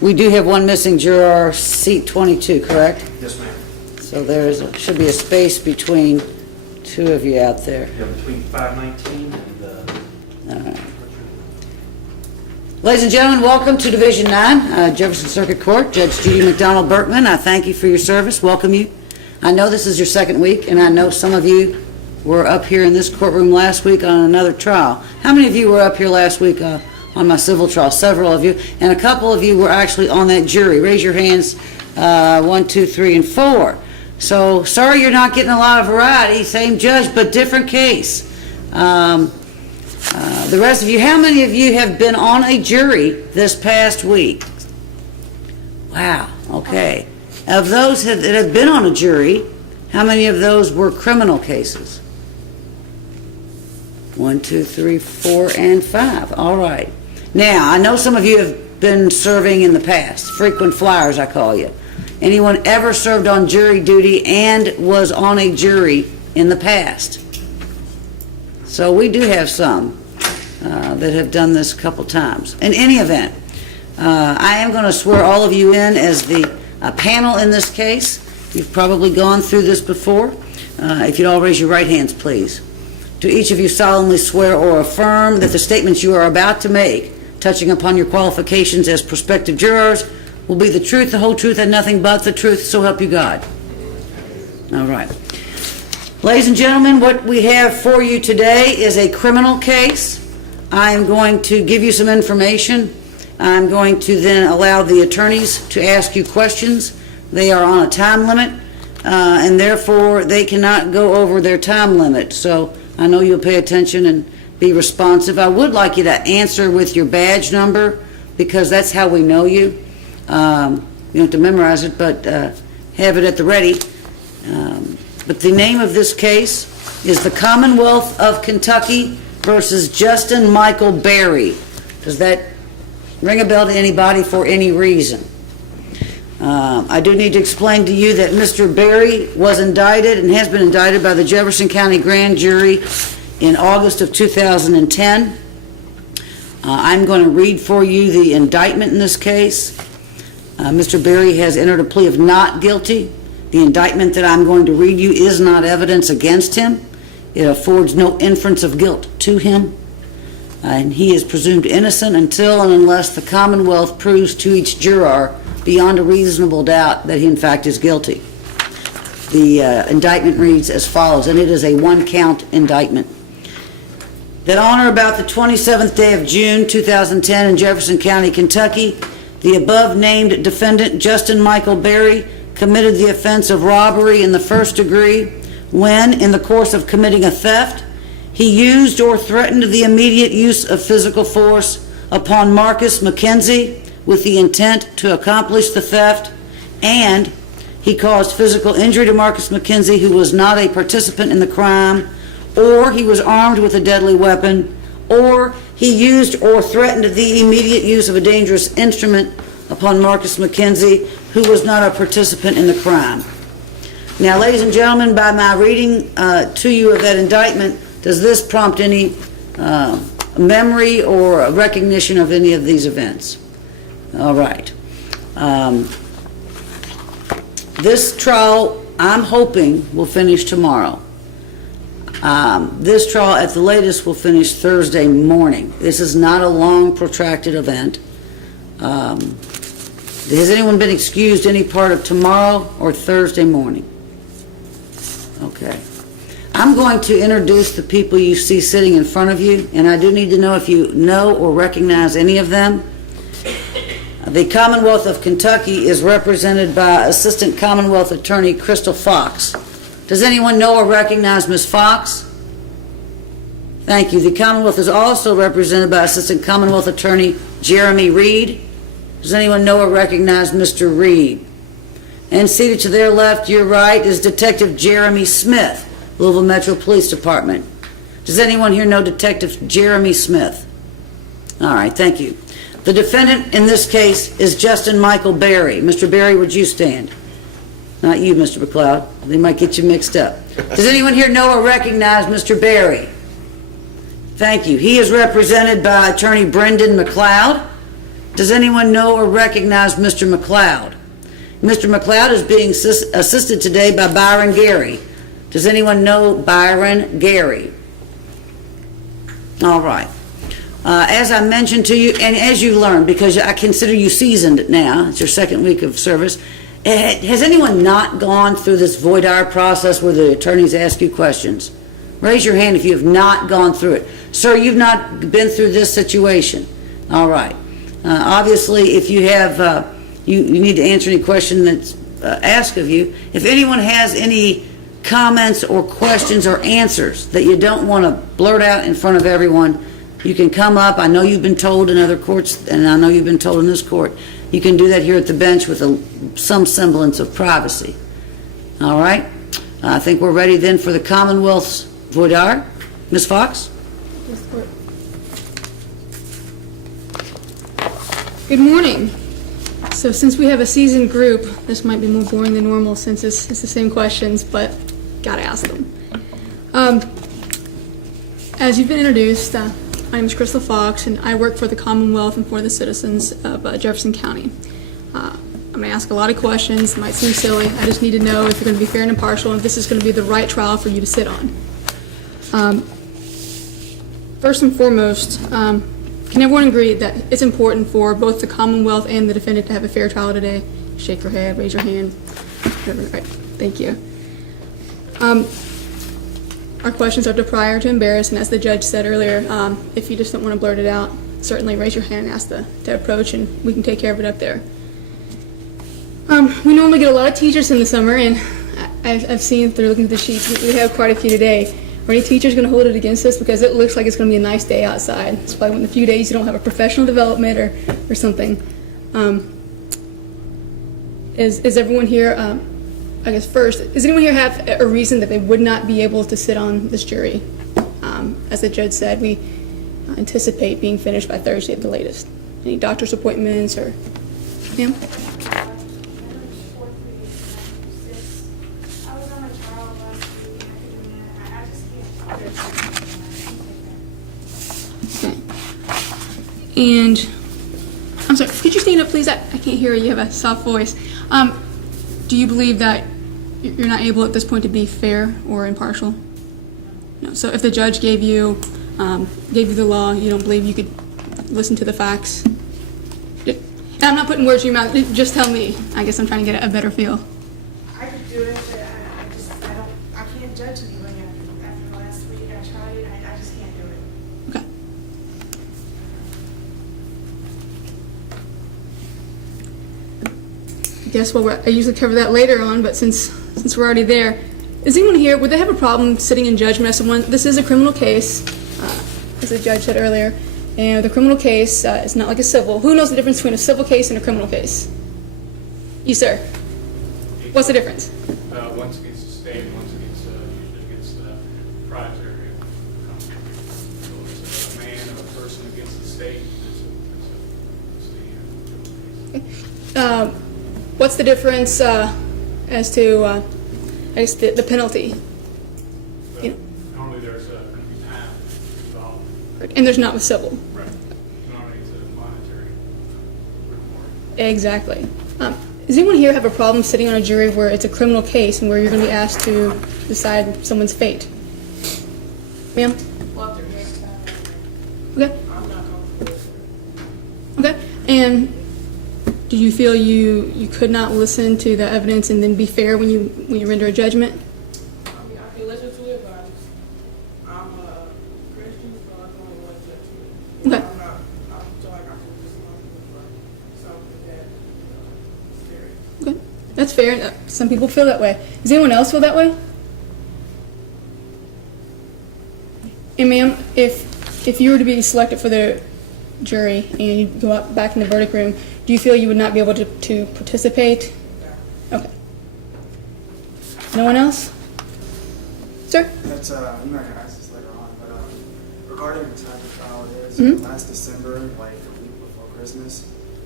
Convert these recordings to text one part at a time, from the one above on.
We do have one missing juror, seat 22, correct? Yes, ma'am. So should be a space between two of you out there. Yeah, between 519 and... All right. Ladies and gentlemen, welcome to Division 9, Jefferson Circuit Court. Judge Judy McDonald Berkman, I thank you for your service. Welcome you. I know this is your second week, and I know some of you were up here in this courtroom last week on another trial. How many of you were up here last week on my civil trial? Several of you. And a couple of you were actually on that jury. Raise your hands, 1, 2, 3, and 4. So, sorry you're not getting a lot of variety. Same judge, but different case. The rest of you, how many of you have been on a jury this past week? Wow, okay. Of those that have been on a jury, how many of those were criminal cases? 1, 2, 3, 4, and 5. All right. Now, I know some of you have been serving in the past. Frequent flyers, I call you. Anyone ever served on jury duty and was on a jury in the past? So we do have some that have done this a couple times. In any event, I am going to swear all of you in as the panel in this case. You've probably gone through this before. If you'd all raise your right hands, please. Do each of you solemnly swear or affirm that the statements you are about to make, touching upon your qualifications as prospective jurors, will be the truth, the whole truth, and nothing but the truth, so help you God? All right. Ladies and gentlemen, what we have for you today is a criminal case. I am going to give you some information. I'm going to then allow the attorneys to ask you questions. They are on a time limit, and therefore they cannot go over their time limit. So I know you'll pay attention and be responsive. I would like you to answer with your badge number, because that's how we know you. You don't have to memorize it, but have it at the ready. But the name of this case is the Commonwealth of Kentucky versus Justin Michael Berry. Does that ring a bell to anybody for any reason? I do need to explain to you that Mr. Berry was indicted and has been indicted by the Jefferson County Grand Jury in August of 2010. I'm going to read for you the indictment in this case. Mr. Berry has entered a plea of not guilty. The indictment that I'm going to read you is not evidence against him. It affords no inference of guilt to him. And he is presumed innocent until and unless the Commonwealth proves to each juror beyond a reasonable doubt that he in fact is guilty. The indictment reads as follows, and it is a one-count indictment. That on or about the 27th day of June 2010 in Jefferson County, Kentucky, the above-named defendant, Justin Michael Berry, committed the offense of robbery in the first degree when, in the course of committing a theft, he used or threatened the immediate use of physical force upon Marcus McKenzie with the intent to accomplish the theft, and he caused physical injury to Marcus McKenzie, who was not a participant in the crime, or he was armed with a deadly weapon, or he used or threatened the immediate use of a dangerous instrument upon Marcus McKenzie, who was not a participant in the crime. Now, ladies and gentlemen, by my reading to you of that indictment, does this prompt any memory or recognition of any of these events? All right. This trial, I'm hoping, will finish tomorrow. This trial, at the latest, will finish Thursday morning. This is not a long, protracted event. Has anyone been excused any part of tomorrow or Thursday morning? Okay. I'm going to introduce the people you see sitting in front of you, and I do need to know if you know or recognize any of them. The Commonwealth of Kentucky is represented by Assistant Commonwealth Attorney Crystal Fox. Does anyone know or recognize Ms. Fox? Thank you. The Commonwealth is also represented by Assistant Commonwealth Attorney Jeremy Reed. Does anyone know or recognize Mr. Reed? And seated to their left, your right, is Detective Jeremy Smith, Louisville Metro Police Department. Does anyone here know Detective Jeremy Smith? All right, thank you. The defendant in this case is Justin Michael Berry. Mr. Berry, would you stand? Not you, Mr. McLeod. They might get you mixed up. Does anyone here know or recognize Mr. Berry? Thank you. He is represented by Attorney Brendan McLeod. Does anyone know or recognize Mr. McLeod? Mr. McLeod is being assisted today by Byron Gary. Does anyone know Byron Gary? All right. As I mentioned to you, and as you learned, because I consider you seasoned now, it's your second week of service, has anyone not gone through this voir dire process where the attorneys ask you questions? Raise your hand if you have not gone through it. Sir, you've not been through this situation. All right. Obviously, if you have, you need to answer any question that's asked of you. If anyone has any comments or questions or answers that you don't want to blurt out in front of everyone, you can come up. I know you've been told in other courts, and I know you've been told in this court. You can do that here at the bench with some semblance of privacy. All right? I think we're ready then for the Commonwealth's voir dire. Ms. Fox? Good morning. So since we have a seasoned group, this might be more boring than normal since it's the same questions, but gotta ask them. As you've been introduced, my name is Crystal Fox, and I work for the Commonwealth and for the citizens of Jefferson County. I'm going to ask a lot of questions. It might seem silly. I just need to know if you're going to be fair and impartial, and if this is going to be the right trial for you to sit on. First and foremost, can everyone agree that it's important for both the Commonwealth and the defendant to have a fair trial today? Shake your head, raise your hand. Right. Thank you. Our questions are prior to embarrass, and as the judge said earlier, if you just don't want to blurt it out, certainly raise your hand and ask to approach, and we can take care of it up there. We normally get a lot of teachers in the summer, and I've seen if they're looking at the sheets, we have quite a few today. Are any teachers going to hold it against us because it looks like it's going to be a nice day outside? It's probably one of the few days you don't have a professional development or something. Is everyone here, I guess first, does anyone here have a reason that they would not be able to sit on this jury? As the judge said, we anticipate being finished by Thursday at the latest. Any doctor's appointments or, ma'am? And, I'm sorry, could you stand up, please? I can't hear you. You have a soft voice. Do you believe that you're not able at this point to be fair or impartial? No. So if the judge gave you the law, you don't believe you could listen to the facts? And I'm not putting words in your mouth. Just tell me. I guess I'm trying to get a better feel. I could do it, but I can't judge anyone after last week. I tried it. I just can't do it. Okay. I guess I usually cover that later on, but since we're already there, is anyone here, would they have a problem sitting in judgment of someone? This is a criminal case, as the judge said earlier, and the criminal case is not like a civil. Who knows the difference between a civil case and a criminal case? You, sir. What's the difference? One's against the state, one's usually against the proprietary company. So it's a man or a person against the state. What's the difference as to, I guess, the penalty? Normally there's going to be time involved. And there's not with civil. Right. Normally it's a monetary reward. Exactly. Does anyone here have a problem sitting on a jury where it's a criminal case and where you're going to be asked to decide someone's fate? Ma'am? Okay. Okay. And do you feel you could not listen to the evidence and then be fair when you render a judgment? I can listen to it, but I'm a Christian, so I don't want to judge me. Okay. I feel like I can just love you for something that is serious. Okay. That's fair. Some people feel that way. Does anyone else feel that way? And ma'am, if you were to be selected for the jury and you go up back in the verdict room, do you feel you would not be able to participate? Yeah. Okay. No one else? Sir? That's, I'm not gonna ask this later on, but regarding the type of trial it is, last December, like a week before Christmas,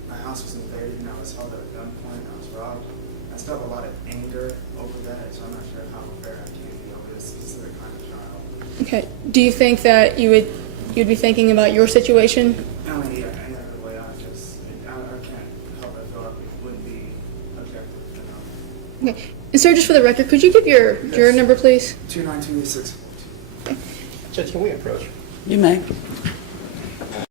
my house was invaded and I was held at gunpoint and I was robbed. I still have a lot of anger over that, so I'm not sure how fair I can be over this specific kind of trial. Okay. Do you think that you'd be thinking about your situation? I mean, yeah, I up, it wouldn't be objective enough. Okay. And sir, just for the record, could you give your juror number, please? 292-642. Judge, can we approach? You may.